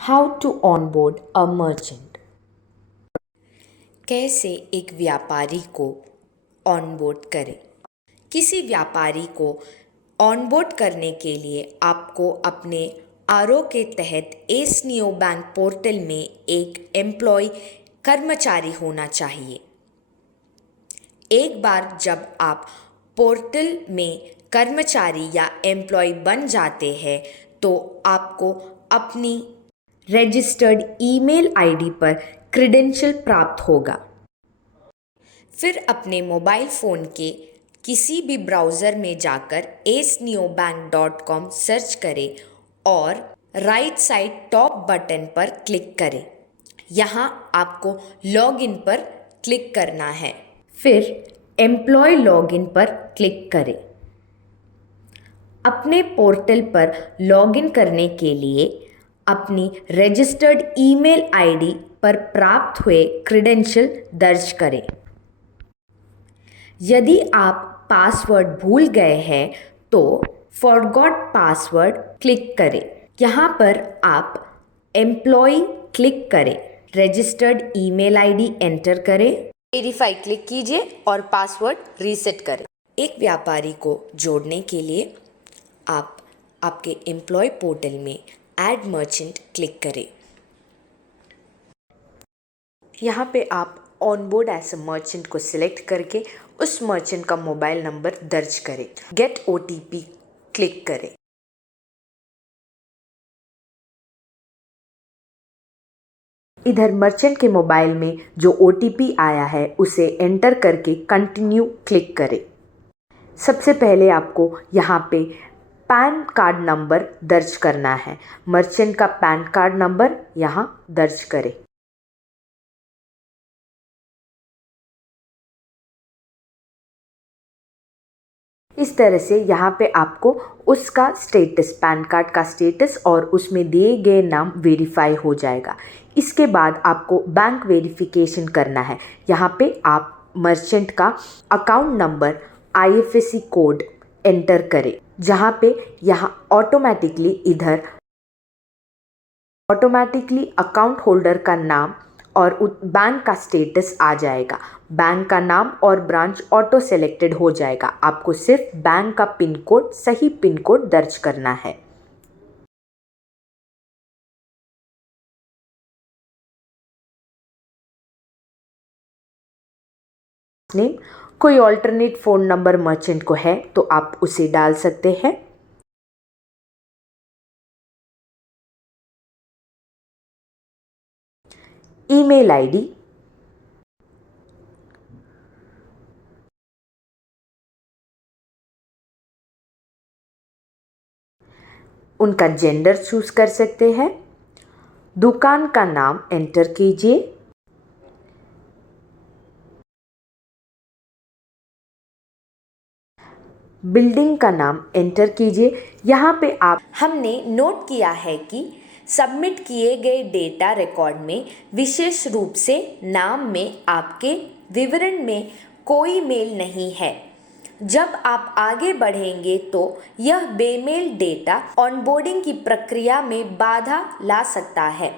How to onboard a merchant. कैसे एक व्यापारी को ऑनबोर्ड करें। किसी व्यापारी को ऑनबोर्ड करने के लिए आपको अपने आरओ के तहत एस नियो बैंक पोर्टल में एक एम्प्लॉय कर्मचारी होना चाहिए। एक बार जब आप पोर्टल में कर्मचारी या एम्प्लॉय बन जाते हैं तो आपको अपनी रजिस्टर्ड ईमेल आईडी पर क्रेडेंशियल प्राप्त होगा। फिर अपने मोबाइल फ़ोन के किसी भी ब्राउज़र में जाकर asneobank.com सर्च करें और राइट साइड टॉप बटन पर क्लिक करें। यहाँ आपको लॉगिन पर क्लिक करना है। फिर एम्प्लॉय लॉगिन पर क्लिक करें। अपने पोर्टल पर लॉगिन करने के लिए अपनी रजिस्टर्ड ईमेल आईडी पर प्राप्त हुए क्रेडेंशियल दर्ज करें। यदि आप पासवर्ड भूल गए हैं तो फॉरगॉट पासवर्ड क्लिक करें। यहाँ पर आप एम्प्लॉय क्लिक करें, रजिस्टर्ड ईमेल आईडी एंटर करें, वेरीफाई क्लिक कीजिए और पासवर्ड रीसेट करें। एक व्यापारी को जोड़ने के लिए आप आपके एम्प्लॉय पोर्टल में ऐड मर्चेंट क्लिक करें। यहाँ पे आप ऑनबोर्ड एज अ मर्चेंट को सिलेक्ट करके उस मर्चेंट का मोबाइल नंबर दर्ज करें। गेट ओटीपी क्लिक करें। इधर मर्चेंट के मोबाइल में जो ओटीपी आया है उसे एंटर करके कंटिन्यू क्लिक करें। सबसे पहले आपको यहाँ पे पैन कार्ड नंबर दर्ज करना है। मर्चेंट का पैन कार्ड नंबर यहाँ दर्ज करें। इस तरह से यहाँ पे आपको उसका स्टेटस, पैन कार्ड का स्टेटस और उसमें दिए गए नाम वेरीफाई हो जाएगा। इसके बाद आपको बैंक वेरिफिकेशन करना है। यहाँ पे आप मर्चेंट का account number, IFSC code enter करें। जहाँ पे यहाँ ऑटोमेटिकली अकाउंट होल्डर का नाम और बैंक का स्टेटस आ जाएगा। बैंक का नाम और ब्रांच ऑटो सेलेक्टेड हो जाएगा। आपको सिर्फ बैंक का पिन कोड, सही पिन कोड दर्ज करना है। नेम, कोई ऑल्टरनेट फ़ोन नंबर मर्चेंट को है तो आप उसे डाल सकते हैं। ईमेल आईडी, उनका जेंडर चूज कर सकते हैं। दुकान का नाम एंटर कीजिए। बिल्डिंग का नाम एंटर कीजिए। यहाँ पे हमने नोट किया है कि सबमिट किए गए डेटा रिकॉर्ड में विशेष रूप से नाम में आपके विवरण में कोई मेल नहीं है। जब आप आगे बढ़ेंगे तो यह बेमेल डेटा ऑनबोर्डिंग की प्रक्रिया में बाधा ला सकता है।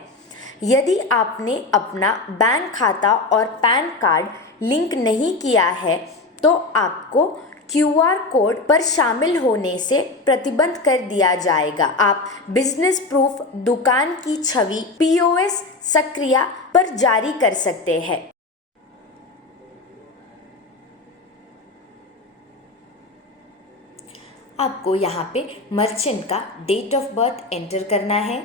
यदि आपने अपना बैंक खाता और पैन कार्ड लिंक नहीं किया है तो आपको क्यूआर कोड पर शामिल होने से प्रतिबंध कर दिया जाएगा। आप बिजनेस प्रूफ दुकान की छवि पीओएस सक्रिय पर जारी कर सकते हैं। आपको यहाँ पे मर्चेंट का डेट ऑफ बर्थ एंटर करना है।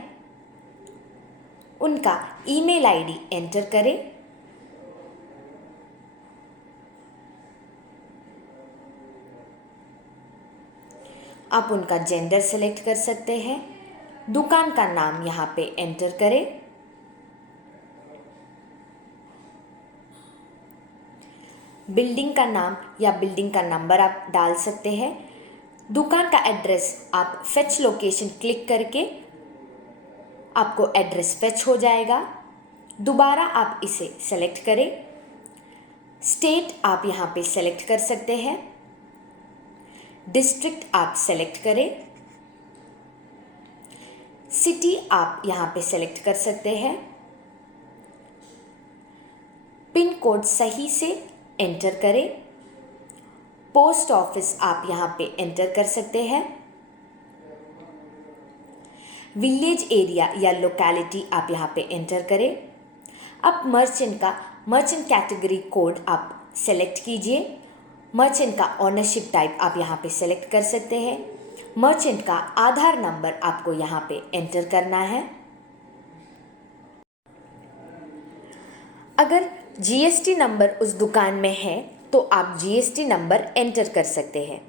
उनका ईमेल आईडी एंटर करें। आप उनका जेंडर सेलेक्ट कर सकते हैं। दुकान का नाम यहाँ पे एंटर करें। बिल्डिंग का नाम या बिल्डिंग का नंबर आप डाल सकते हैं। दुकान का एड्रेस आप फेच लोकेशन क्लिक करके आपको एड्रेस फेच हो जाएगा। दोबारा आप इसे सेलेक्ट करें। स्टेट आप यहाँ पे सेलेक्ट कर सकते हैं। डिस्ट्रिक्ट आप सेलेक्ट करें। सिटी आप यहाँ पे सेलेक्ट कर सकते हैं। पिन कोड सही से एंटर करें। पोस्ट ऑफिस आप यहाँ पे एंटर कर सकते हैं। विलेज एरिया या लोकेलिटी आप यहाँ पे एंटर करें। अब मर्चेंट कैटेगरी कोड आप सेलेक्ट कीजिए। मर्चेंट का ऑनरशिप टाइप आप यहाँ पे सेलेक्ट कर सकते हैं। मर्चेंट का आधार नंबर आपको यहाँ पे एंटर करना है। अगर जीएसटी नंबर उस दुकान में है तो आप जीएसटी नंबर एंटर कर सकते हैं।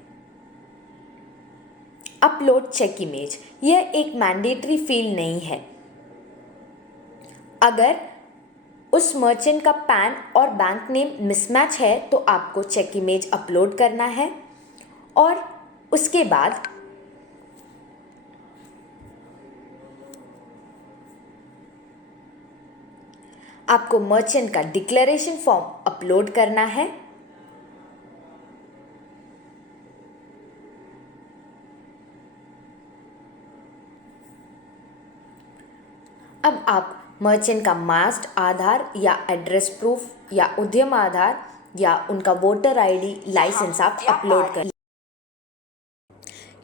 अपलोड चेक इमेज, यह एक मैंडेटरी फील्ड नहीं है। अगर उस मर्चेंट का पैन और बैंक नेम मिसमैच है तो आपको चेक इमेज अपलोड करना है और उसके बाद आपको मर्चेंट का डिक्लेरेशन फॉर्म अपलोड करना है। अब आप मर्चेंट का मास्ट आधार या एड्रेस प्रूफ या उद्यम आधार या उनका वोटर आईडी लाइसेंस आप अपलोड कर।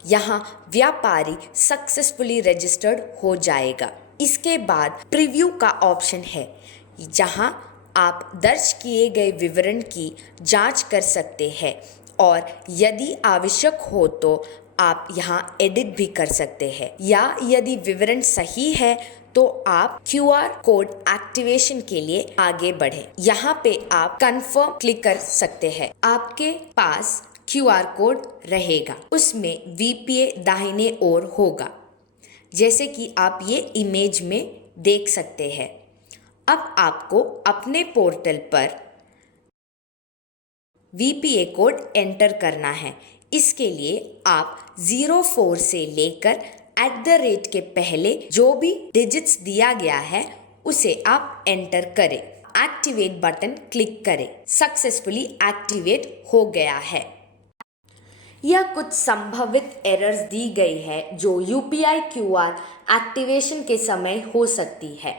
यहाँ व्यापारी सक्सेसफुली रजिस्टर्ड हो जाएगा। इसके बाद प्रीव्यू का ऑप्शन है, जहाँ आप दर्ज किए गए विवरण की जांच कर सकते हैं और यदि आवश्यक हो तो आप यहाँ एडिट भी कर सकते हैं, या यदि विवरण सही है तो आप QR कोड एक्टिवेशन के लिए आगे बढ़ें। यहाँ पे आप कंफर्म क्लिक कर सकते हैं। आपके पास QR कोड रहेगा, उसमें VPA दाहिने ओर होगा, जैसे कि आप ये इमेज में देख सकते हैं। अब आपको अपने पोर्टल पर VPA कोड एंटर करना है। इसके लिए आप 04 से लेकर @ के पहले जो भी डिजिट्स दिया गया है उसे आप एंटर करें। एक्टिवेट बटन क्लिक करें। सक्सेसफुली एक्टिवेट हो गया है। यह कुछ संभावित एरर्स दी गई है जो UPI QR एक्टिवेशन के समय हो सकती है।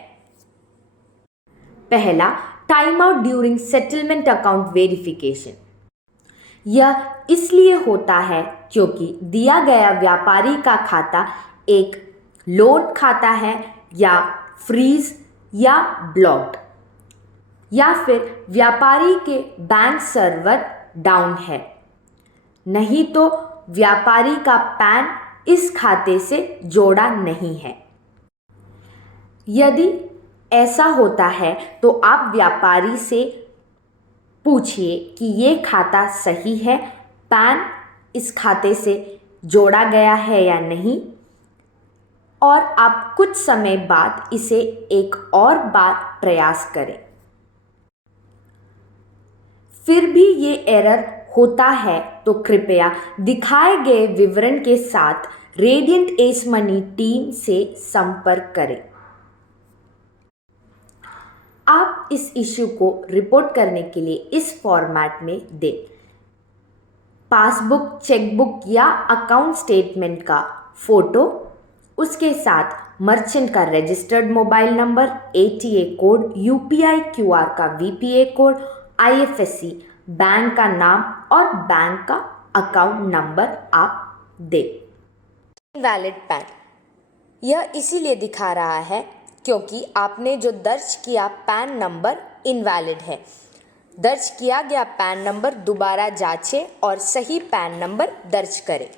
पहला, time out during settlement account verification. यह इसलिए होता है क्योंकि दिया गया व्यापारी का खाता एक लोड खाता है या फ्रीज या ब्लॉक्ड, या फिर व्यापारी के बैंक सर्वर डाउन है, नहीं तो व्यापारी का पैन इस खाते से जोड़ा नहीं है। यदि ऐसा होता है तो आप व्यापारी से पूछिए कि ये खाता सही है, पैन इस खाते से जोड़ा गया है या नहीं, और आप कुछ समय बाद इसे एक और बार प्रयास करें। फिर भी ये एरर होता है तो कृपया दिखाए गए विवरण के साथ रेडिएंट एस मनी टीम से संपर्क करें। आप इस इश्यू को रिपोर्ट करने के लिए इस फॉर्मेट में दें: पासबुक, चेकबुक या अकाउंट स्टेटमेंट का फोटो, उसके साथ मर्चेंट का registered mobile number, ATA code, UPI QR का VPA कोड, IFSC, बैंक का नाम और बैंक का अकाउंट नंबर आप दें। इनवैलिड पैन, यह इसीलिए दिखा रहा है क्योंकि आपने जो दर्ज किया पैन नंबर इनवैलिड है। दर्ज किया गया पैन नंबर दोबारा जांचें और सही पैन नंबर दर्ज करें।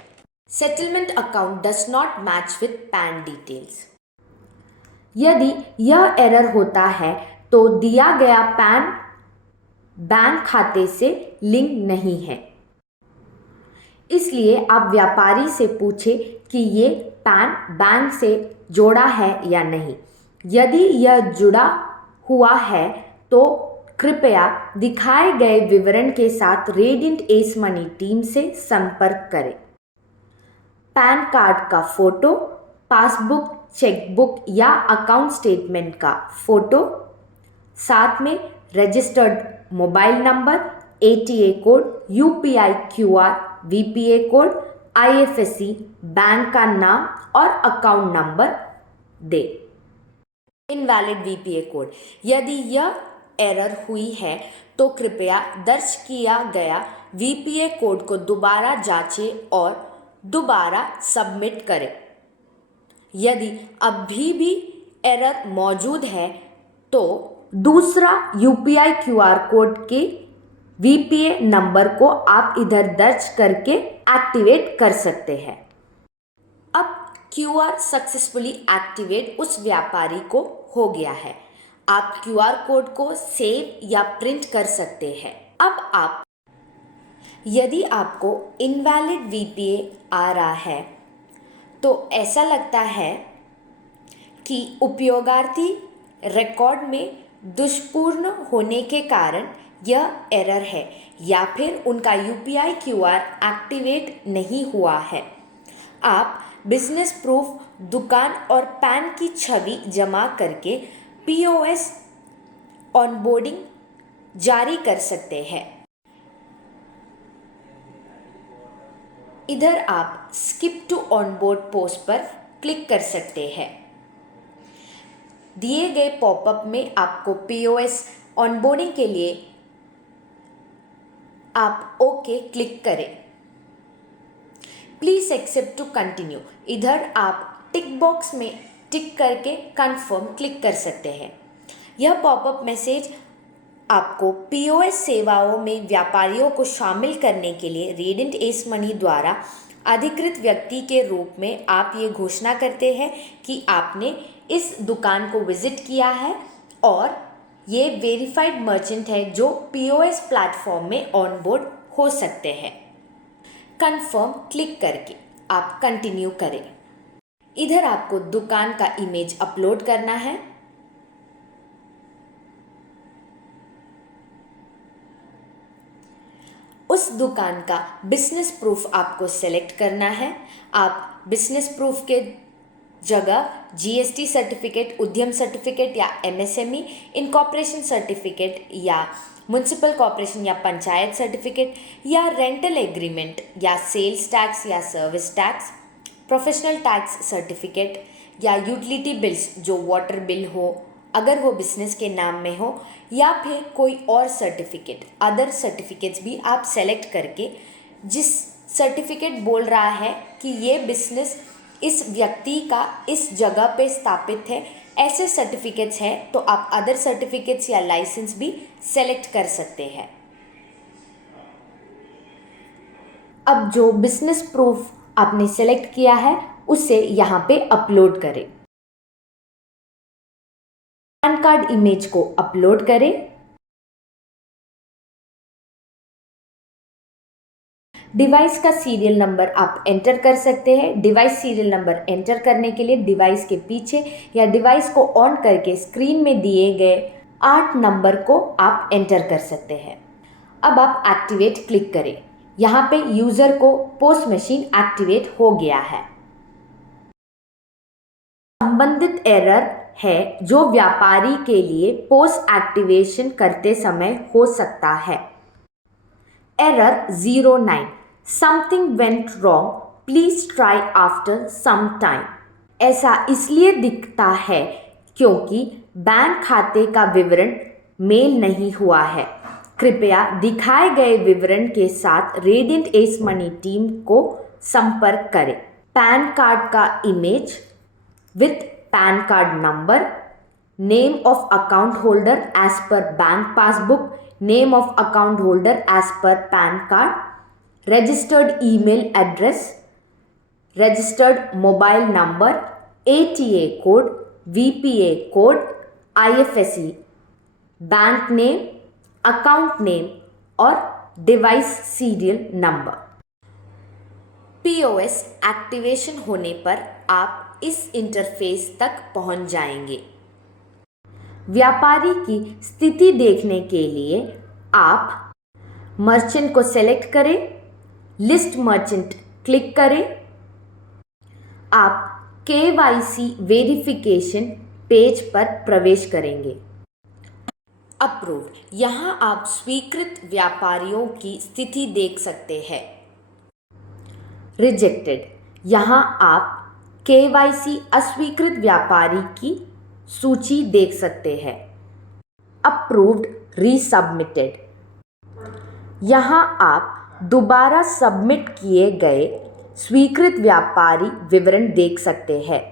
Settlement account does not match with pan details. यदि यह एरर होता है तो दिया गया पैन बैंक खाते से लिंक नहीं है, इसलिए आप व्यापारी से पूछें कि ये पैन बैंक से जोड़ा है या नहीं। यदि यह जुड़ा हुआ है तो कृपया दिखाए गए विवरण के साथ रेडिएंट एस मनी टीम से संपर्क करें। पैन कार्ड का फोटो, पासबुक, चेकबुक या अकाउंट स्टेटमेंट का फोटो, साथ में registered mobile number, ATA code, UPI QR, VPA code, IFSC, bank का नाम और अकाउंट नंबर दे। Invalid VPA code. यदि यह एरर हुई है तो कृपया दर्ज किया गया वीपीए कोड को दोबारा जांचें और दोबारा सबमिट करें। यदि अभी भी एरर मौजूद है तो दूसरा यूपीआई क्यूआर कोड के वीपीए नंबर को आप इधर दर्ज करके एक्टिवेट कर सकते हैं। अब क्यूआर सक्सेसफुली एक्टिवेट उस व्यापारी को हो गया है। आप क्यूआर कोड को सेव या प्रिंट कर सकते हैं। अब यदि आपको इनवैलिड वीपीए आ रहा है तो ऐसा लगता है कि उपयोगार्थी रिकॉर्ड में दुष्पूर्ण होने के कारण यह एरर है या फिर उनका यूपीआई क्यूआर एक्टिवेट नहीं हुआ है। आप बिजनेस प्रूफ, दुकान और पैन की छवि जमा करके पीओएस ऑनबोर्डिंग जारी कर सकते हैं। इधर आप स्किप टू ऑनबोर्ड पोस्ट पर क्लिक कर सकते हैं। दिए गए पॉपअप में आपको पीओएस ऑनबोर्डिंग के लिए आप ओके क्लिक करें। Please accept to continue. इधर आप टिक बॉक्स में टिक करके कंफर्म क्लिक कर सकते हैं। यह पॉपअप मैसेज आपको पीओएस सेवाओं में व्यापारियों को शामिल करने के लिए रेडिएंट एस मनी द्वारा अधिकृत व्यक्ति के रूप में आप ये घोषणा करते हैं कि आपने इस दुकान को विजिट किया है और ये वेरीफाइड मर्चेंट है जो पीओएस प्लेटफॉर्म में ऑनबोर्ड हो सकते हैं। कंफर्म क्लिक करके आप कंटिन्यू करें। इधर आपको दुकान का इमेज अपलोड करना है। उस दुकान का बिजनेस प्रूफ आपको सेलेक्ट करना है। आप बिजनेस प्रूफ के जगह जीएसटी सर्टिफिकेट, उद्यम सर्टिफिकेट या एमएसएमई, इनकॉर्पोरेशन सर्टिफिकेट या म्युनिसिपल कॉर्पोरेशन या पंचायत सर्टिफिकेट या रेंटल एग्रीमेंट या सेल्स टैक्स या service tax, professional tax certificate या यूटिलिटी बिल्स जो वाटर बिल हो अगर वो बिजनेस के नाम में हो या फिर कोई और सर्टिफिकेट, अदर सर्टिफिकेट्स भी आप सेलेक्ट करके जिस सर्टिफिकेट बोल रहा है कि ये बिजनेस इस व्यक्ति का इस जगह पे स्थापित है, ऐसे सर्टिफिकेट्स हैं तो आप अदर सर्टिफिकेट्स या लाइसेंस भी सेलेक्ट कर सकते हैं। अब जो बिजनेस प्रूफ आपने सेलेक्ट किया है उसे यहाँ पे अपलोड करें। पैन कार्ड इमेज को अपलोड करें। डिवाइस का सीरियल नंबर आप एंटर कर सकते हैं। डिवाइस सीरियल नंबर एंटर करने के लिए डिवाइस के पीछे या डिवाइस को ऑन करके स्क्रीन में दिए गए 8 नंबर को आप एंटर कर सकते हैं। अब आप एक्टिवेट क्लिक करें। यहाँ पे यूजर को पोस्ट मशीन एक्टिवेट हो गया है। संबंधित एरर है जो व्यापारी के लिए पोस्ट एक्टिवेशन करते समय हो सकता है। Error 09 something went wrong, please try after some time. ऐसा इसलिए दिखता है क्योंकि बैंक खाते का विवरण मेल नहीं हुआ है। कृपया दिखाए गए विवरण के साथ रेडिएंट एस मनी टीम को संपर्क करें। पैन कार्ड का image with PAN card number, name of account holder as per bank passbook, name of account holder as per PAN card, registered email address, registered mobile number, ATA code, VPA code, IFSC, bank name, account name और device serial number. POS activation होने पर आप इस interface तक पहुंच जाएंगे। व्यापारी की स्थिति देखने के लिए आप मर्चेंट को सेलेक्ट करें, लिस्ट मर्चेंट क्लिक करें। आप केवाईसी वेरिफिकेशन पेज पर प्रवेश करेंगे। अप्रूव, यहाँ आप स्वीकृत व्यापारियों की स्थिति देख सकते हैं। रिजेक्टेड, यहाँ आप केवाईसी अस्वीकृत व्यापारी की सूची देख सकते हैं। अप्रूव्ड रीसबमिटेड, यहाँ आप दोबारा सबमिट किए गए स्वीकृत व्यापारी विवरण देख सकते हैं।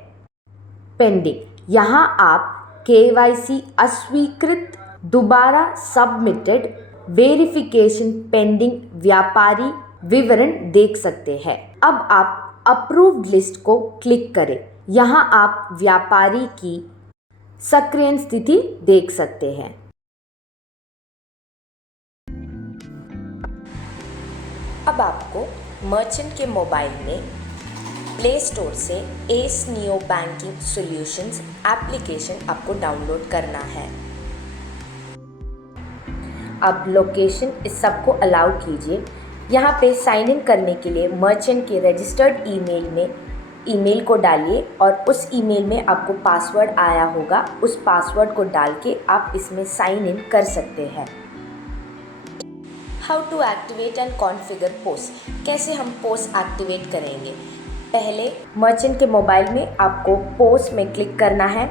पेंडिंग, यहाँ आप केवाईसी अस्वीकृत दोबारा सबमिटेड वेरिफिकेशन पेंडिंग व्यापारी विवरण देख सकते हैं। अब आप अप्रूव्ड लिस्ट को क्लिक करें। यहाँ आप व्यापारी की सक्रियण स्थिति देख सकते हैं। अब आपको मर्चेंट के मोबाइल में प्ले स्टोर से S neo banking solutions application आपको डाउनलोड करना है। अब लोकेशन इस सबको अलाउ कीजिए। यहाँ पे साइन इन करने के लिए मर्चेंट के रजिस्टर्ड ईमेल में ईमेल को डालिए और उस ईमेल में आपको पासवर्ड आया होगा, उस पासवर्ड को डाल के आप इसमें साइन इन कर सकते हैं। How to activate and configure POS, कैसे हम पोस एक्टिवेट करेंगे। पहले मर्चेंट के मोबाइल में आपको पोस में क्लिक करना है।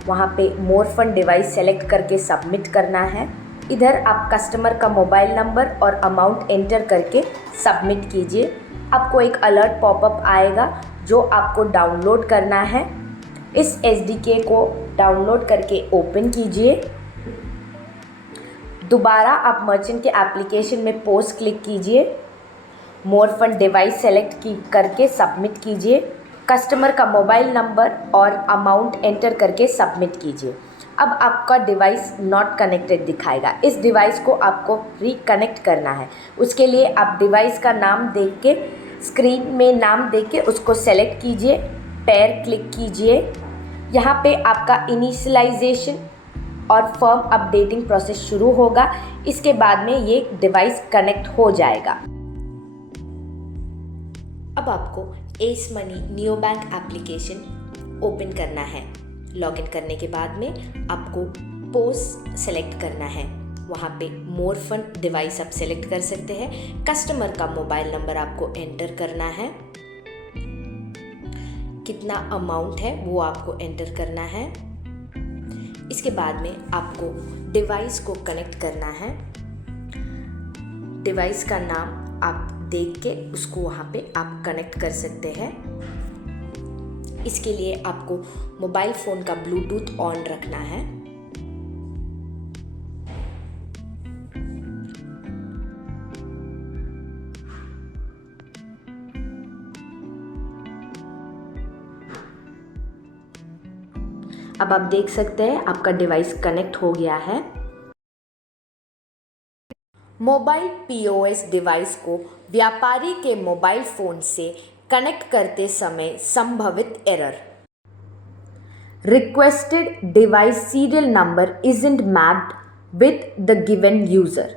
वहाँ पे मोर फंड डिवाइस सेलेक्ट करके सबमिट करना है। इधर आप कस्टमर का मोबाइल नंबर और अमाउंट एंटर करके सबमिट कीजिए। आपको एक अलर्ट पॉपअप आएगा जो आपको डाउनलोड करना है। इस एसडीके को डाउनलोड करके ओपन कीजिए। दोबारा आप मर्चेंट के एप्लीकेशन में पोस्ट क्लिक कीजिए। मोर फंड डिवाइस सेलेक्ट करके सबमिट कीजिए। कस्टमर का मोबाइल नंबर और अमाउंट एंटर करके सबमिट कीजिए। अब आपका डिवाइस नॉट कनेक्टेड दिखाएगा। इस डिवाइस को आपको रिकनेक्ट करना है। उसके लिए आप डिवाइस का नाम देख के, स्क्रीन में नाम देख के उसको सेलेक्ट कीजिए, पेयर क्लिक कीजिए। यहाँ पे आपका इनिशियलाइजेशन और फर्म अपडेटिंग प्रोसेस शुरू होगा। इसके बाद में ये डिवाइस कनेक्ट हो जाएगा। अब आपको S money neo bank application open करना है। लॉगिन करने के बाद में आपको पोस सेलेक्ट करना है। वहाँ पे मोर फंड डिवाइस आप सेलेक्ट कर सकते हैं। कस्टमर का मोबाइल नंबर आपको एंटर करना है। कितना अमाउंट है वो आपको एंटर करना है। इसके बाद में आपको डिवाइस को कनेक्ट करना है। डिवाइस का नाम आप देख के उसको वहाँ पे आप कनेक्ट कर सकते हैं। इसके लिए आपको मोबाइल फ़ोन का ब्लूटूथ ऑन रखना है। अब आप देख सकते हैं आपका डिवाइस कनेक्ट हो गया है। मोबाइल पीओएस डिवाइस को व्यापारी के मोबाइल फ़ोन से कनेक्ट करते समय संभवित error. Requested device serial number isn't mapped with the given user.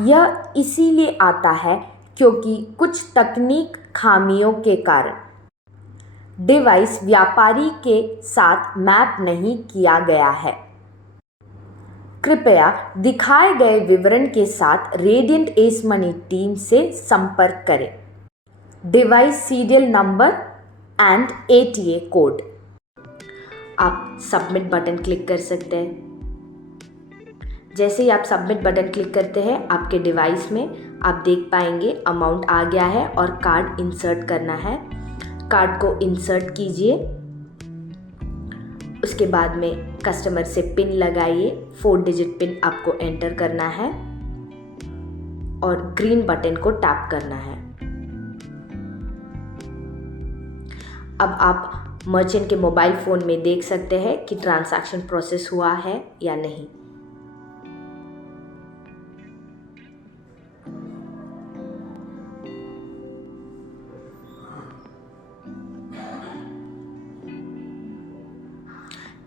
यह इसीलिए आता है क्योंकि कुछ तकनीक खामियों के कारण डिवाइस व्यापारी के साथ मैप नहीं किया गया है। कृपया दिखाए गए विवरण के साथ रेडियंट एस मनी टीम से संपर्क करें। Device serial number and ATA code. आप सबमिट बटन क्लिक कर सकते हैं। जैसे ही आप सबमिट बटन क्लिक करते हैं आपके डिवाइस में आप देख पाएंगे अमाउंट आ गया है और कार्ड इंसर्ट करना है। कार्ड को इंसर्ट कीजिए। उसके बाद में कस्टमर से पिन लगाइए। 4 डिजिट पिन आपको एंटर करना है और ग्रीन बटन को टैप करना है। अब आप मर्चेंट के मोबाइल फ़ोन में देख सकते हैं कि ट्रांजैक्शन प्रोसेस हुआ है या नहीं।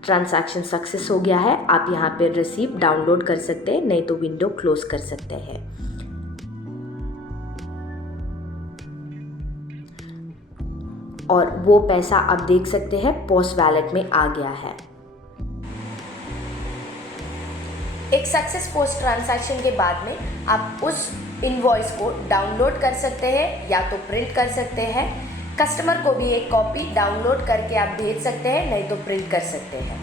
ट्रांजैक्शन सक्सेस हो गया है। आप यहाँ पे रिसीप्ट डाउनलोड कर सकते हैं, नहीं तो विंडो क्लोज कर सकते हैं। और वो पैसा आप देख सकते हैं पोस्ट वैलेट में आ गया है। एक सक्सेस पोस्ट ट्रांजैक्शन के बाद में आप उस इनवॉइस को डाउनलोड कर सकते हैं या तो प्रिंट कर सकते हैं। कस्टमर को भी एक कॉपी डाउनलोड करके आप भेज सकते हैं, नहीं तो प्रिंट कर सकते हैं।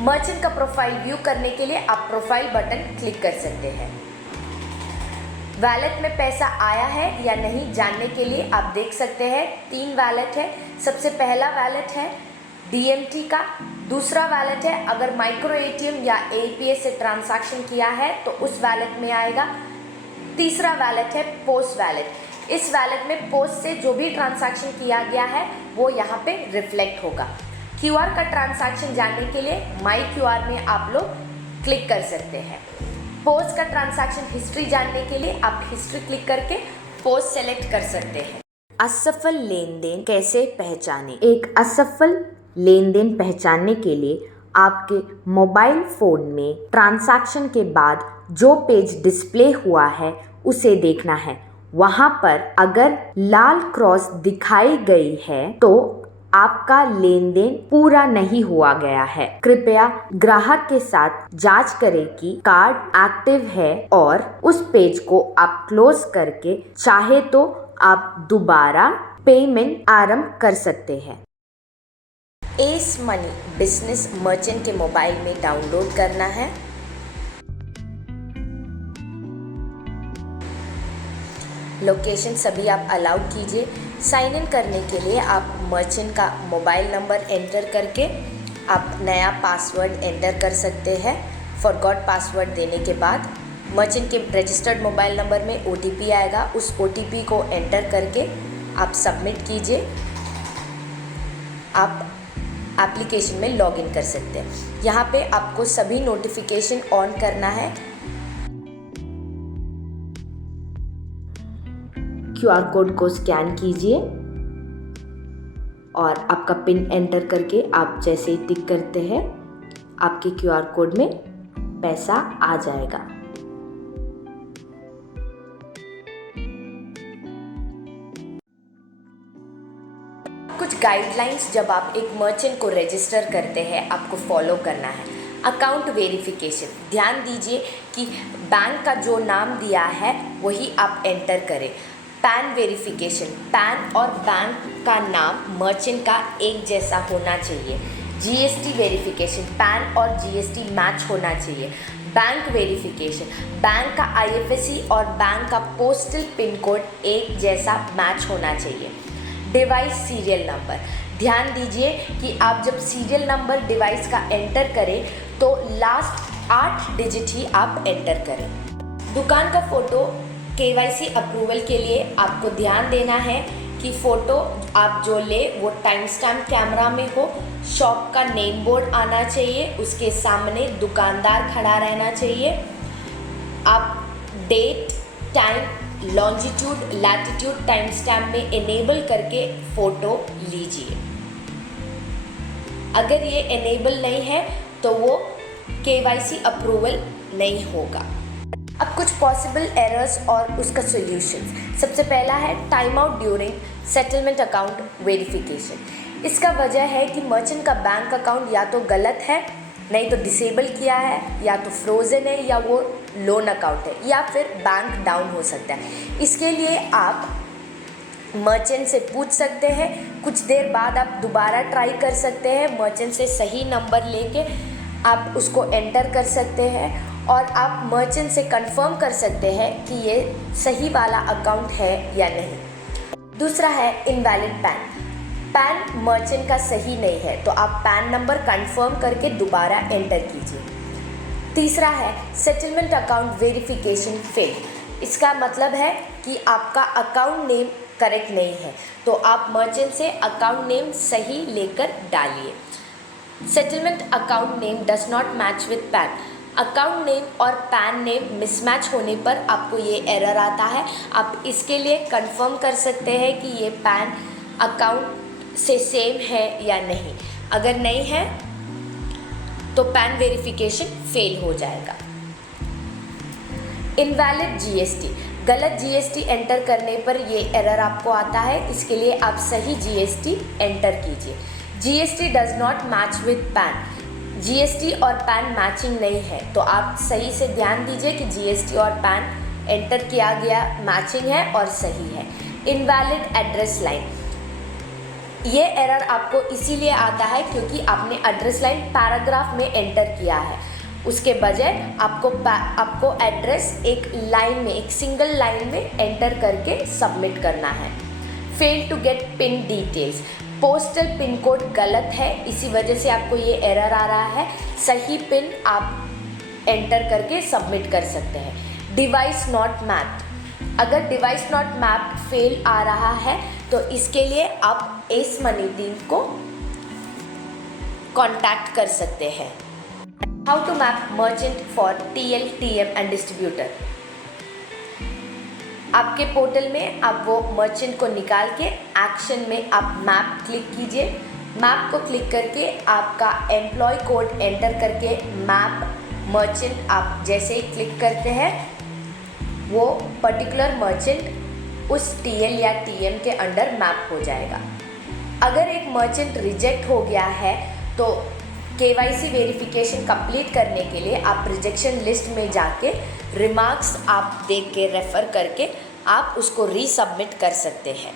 मर्चेंट का प्रोफाइल व्यू करने के लिए आप प्रोफाइल बटन क्लिक कर सकते हैं। वैलेट में पैसा आया है या नहीं जानने के लिए आप देख सकते हैं 3 वैलेट है। सबसे पहला वैलेट है DMT का, दूसरा वैलेट है अगर माइक्रो ATM या APS से ट्रांजैक्शन किया है तो उस वैलेट में आएगा। तीसरा वैलेट है पोस्ट वैलेट। इस वैलेट में पोस्ट से जो भी ट्रांजैक्शन किया गया है वो यहाँ पे रिफ्लेक्ट होगा। QR का ट्रांजैक्शन जानने के लिए माई QR में आप लोग क्लिक कर सकते हैं। पोस्ट का ट्रांजैक्शन हिस्ट्री जानने के लिए आप हिस्ट्री क्लिक करके पोस्ट सेलेक्ट कर सकते हैं। असफल लेन देन कैसे पहचानें? एक असफल लेन देन पहचानने के लिए आपके मोबाइल फ़ोन में ट्रांजैक्शन के बाद जो पेज डिस्प्ले हुआ है उसे देखना है। वहाँ पर अगर लाल क्रॉस दिखाई गई है तो आपका लेन देन पूरा नहीं हुआ गया है। कृपया ग्राहक के साथ जांच करें कि कार्ड एक्टिव है और उस पेज को आप क्लोज करके चाहे तो आप दोबारा पेमेंट आरंभ कर सकते हैं। एस मनी बिजनेस मर्चेंट के मोबाइल में डाउनलोड करना है। लोकेशन सभी आप अलाउ कीजिए। साइन इन करने के लिए आप मर्चेंट का मोबाइल नंबर एंटर करके आप नया पासवर्ड एंटर कर सकते हैं। फॉरगॉट पासवर्ड देने के बाद मर्चेंट के रजिस्टर्ड मोबाइल नंबर में OTP आएगा। उस OTP को एंटर करके आप सबमिट कीजिए। आप एप्लीकेशन में लॉगिन कर सकते हैं। यहाँ पे आपको सभी नोटिफिकेशन ऑन करना है। QR कोड को स्कैन कीजिए और आपका पिन एंटर करके आप जैसे ही टिक करते हैं आपके QR कोड में पैसा आ जाएगा। कुछ गाइडलाइंस जब आप एक मर्चेंट को रजिस्टर करते हैं आपको फॉलो करना है। अकाउंट वेरिफिकेशन, ध्यान दीजिए कि बैंक का जो नाम दिया है वही आप एंटर करें। पैन वेरिफिकेशन, पैन और बैंक का नाम मर्चेंट का एक जैसा होना चाहिए। GST वेरिफिकेशन, पैन और GST मैच होना चाहिए। बैंक वेरिफिकेशन, बैंक का IFSC और बैंक का पोस्टल पिन कोड एक जैसा मैच होना चाहिए। डिवाइस सीरियल नंबर, ध्यान दीजिए कि आप जब सीरियल नंबर डिवाइस का एंटर करें तो लास्ट 8 डिजिट ही आप एंटर करें। दुकान का फ़ोटो KYC अप्रूवल के लिए आपको ध्यान देना है कि फ़ोटो आप जो ले वो टाइम स्टैम्प कैमरा में हो। शॉप का नेम बोर्ड आना चाहिए, उसके सामने दुकानदार खड़ा रहना चाहिए। आप date, time, longitude, latitude time stamp में इनेबल करके फ़ोटो लीजिए। अगर ये इनेबल नहीं है तो वो KYC अप्रूवल नहीं होगा। अब कुछ पॉसिबल एरर्स और उसका सोल्यूशन। सबसे पहला है time out during settlement account verification. इसका वजह है कि मर्चेंट का बैंक अकाउंट या तो गलत है, नहीं तो डिसेबल किया है, या तो फ्रोज़न है, या वो लोन अकाउंट है, या फिर बैंक डाउन हो सकता है। इसके लिए आप मर्चेंट से पूछ सकते हैं। कुछ देर बाद आप दोबारा ट्राई कर सकते हैं। मर्चेंट से सही नंबर लेके आप उसको एंटर कर सकते हैं और आप मर्चेंट से कंफर्म कर सकते हैं कि ये सही वाला अकाउंट है या नहीं। दूसरा है इनवैलिड पैन। पैन मर्चेंट का सही नहीं है तो आप पैन नंबर कंफर्म करके दोबारा एंटर कीजिए। तीसरा है सेटलमेंट अकाउंट वेरिफिकेशन फेल। इसका मतलब है कि आपका अकाउंट नेम करेक्ट नहीं है, तो आप मर्चेंट से अकाउंट नेम सही लेकर डालिए। Settlement account name does not match with pan. Account name और पैन नेम मिसमैच होने पर आपको ये एरर आता है। आप इसके लिए कंफर्म कर सकते हैं कि ये पैन अकाउंट से सेम है या नहीं। अगर नहीं है तो पैन वेरिफिकेशन फेल हो जाएगा। इनवैलिड GST, गलत GST एंटर करने पर ये एरर आपको आता है। इसके लिए आप सही GST एंटर कीजिए। GST does not match with pan. GST और पैन मैचिंग नहीं है, तो आप सही से ध्यान दीजिए कि जीएसटी और पैन एंटर किया गया मैचिंग है और सही है। इनवैलिड एड्रेस लाइन, ये एरर आपको इसीलिए आता है क्योंकि आपने एड्रेस लाइन पैराग्राफ में एंटर किया है, उसके बजाय आपको एड्रेस एक लाइन में, एक सिंगल लाइन में एंटर करके सबमिट करना है। Fail to get pin details, postal pin code गलत है, इसी वजह से आपको ये एरर आ रहा है। सही पिन आप एंटर करके सबमिट कर सकते हैं। डिवाइस नॉट मैप्ड, अगर डिवाइस नॉट मैप्ड फेल आ रहा है तो इसके लिए आप एस मनी टीम को कांटेक्ट कर सकते हैं। How to map merchant for TL, TM and distributor. आपके पोर्टल में आप वो मर्चेंट को निकाल के एक्शन में आप मैप क्लिक कीजिए। मैप को क्लिक करके आपका एम्प्लॉय कोड एंटर करके मैप मर्चेंट आप जैसे ही क्लिक करते हैं वो पर्टिकुलर मर्चेंट उस टीएल या टीएम के अंडर मैप हो जाएगा। अगर एक मर्चेंट रिजेक्ट हो गया है तो केवाईसी वेरिफिकेशन कंप्लीट करने के लिए आप रिजेक्शन लिस्ट में जाके रिमार्क्स आप देख के रेफ़र करके आप उसको रीसबमिट कर सकते हैं।